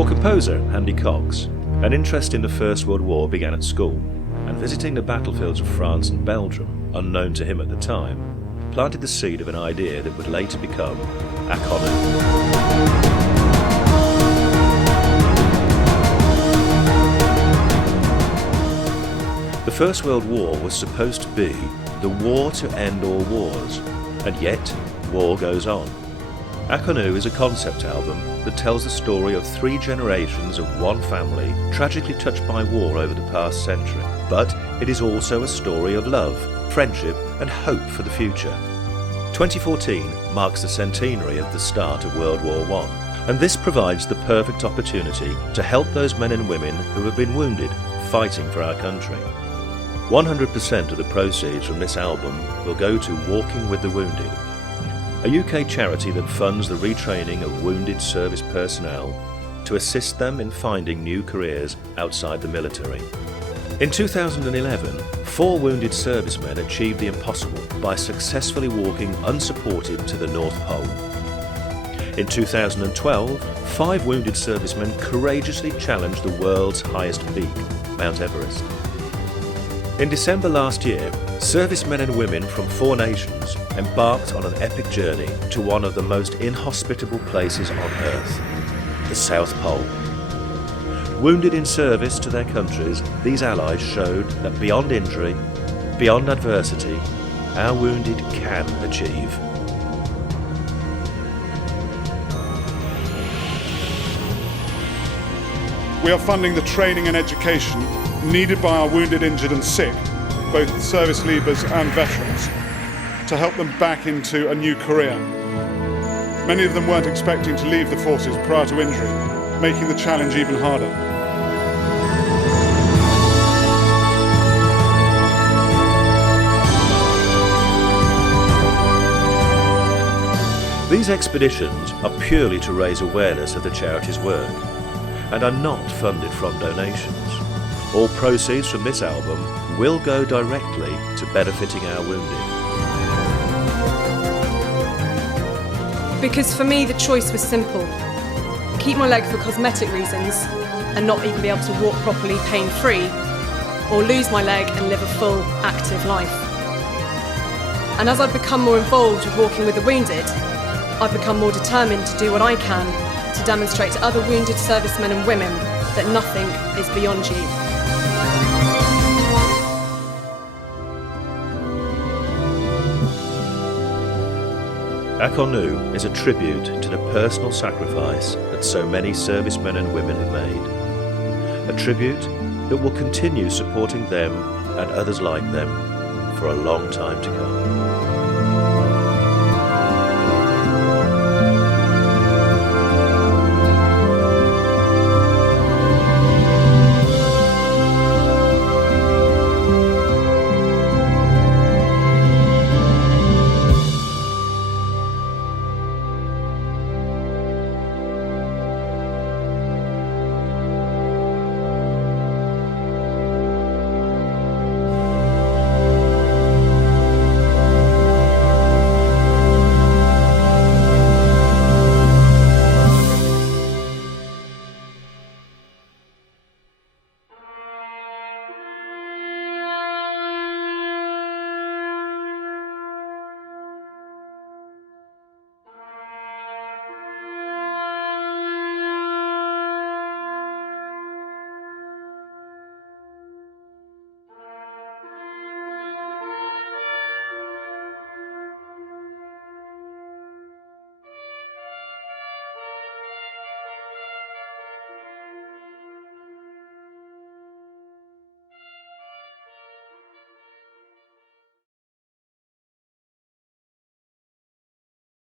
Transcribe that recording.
For composer Andy Cox, an interest in the First World War began at school, and visiting the battlefields of France and Belgium, unknown to him at the time, planted the seed of an idea that would later become Inconnu. The First World War was supposed to be the war to end all wars, and yet war goes on. Inconnu is a concept album that tells the story of 3 generations of one family tragically touched by war over the past century. But it is also a story of love, friendship and hope for the future. 2014 marks the centenary of the start of World War I, and this provides the perfect opportunity to help those men and women who have been wounded fighting for our country. 100% of the proceeds from this album will go to Walking with the Wounded, a UK charity that funds the retraining of wounded service personnel to assist them in finding new careers outside the military. In 2011, 4 wounded servicemen achieved the impossible by successfully walking unsupported to the North Pole. In 2012, 5 wounded servicemen courageously challenged the world's highest peak, Mount Everest. In December last year, servicemen and women from 4 nations embarked on an epic journey to one of the most inhospitable places on Earth, the South Pole. Wounded in service to their countries, these allies showed that beyond injury, beyond adversity, our wounded can achieve. We are funding the training and education needed by our wounded, injured and sick, both service leavers and veterans, to help them back into a new career. Many of them weren't expecting to leave the forces prior to injury, making the challenge even harder. These expeditions are purely to raise awareness of the charity's work and are not funded from donations. All proceeds from this album will go directly to benefiting our wounded. Because for me the choice was simple. Keep my leg for cosmetic reasons and not even be able to walk properly pain-free, or lose my leg and live a full, active life. And as I've become more involved with Walking with the Wounded, I've become more determined to do what I can to demonstrate to other wounded servicemen and women that nothing is beyond you. Inconnu is a tribute to the personal sacrifice that so many servicemen and women have made. A tribute that will continue supporting them and others like them for a long time to come.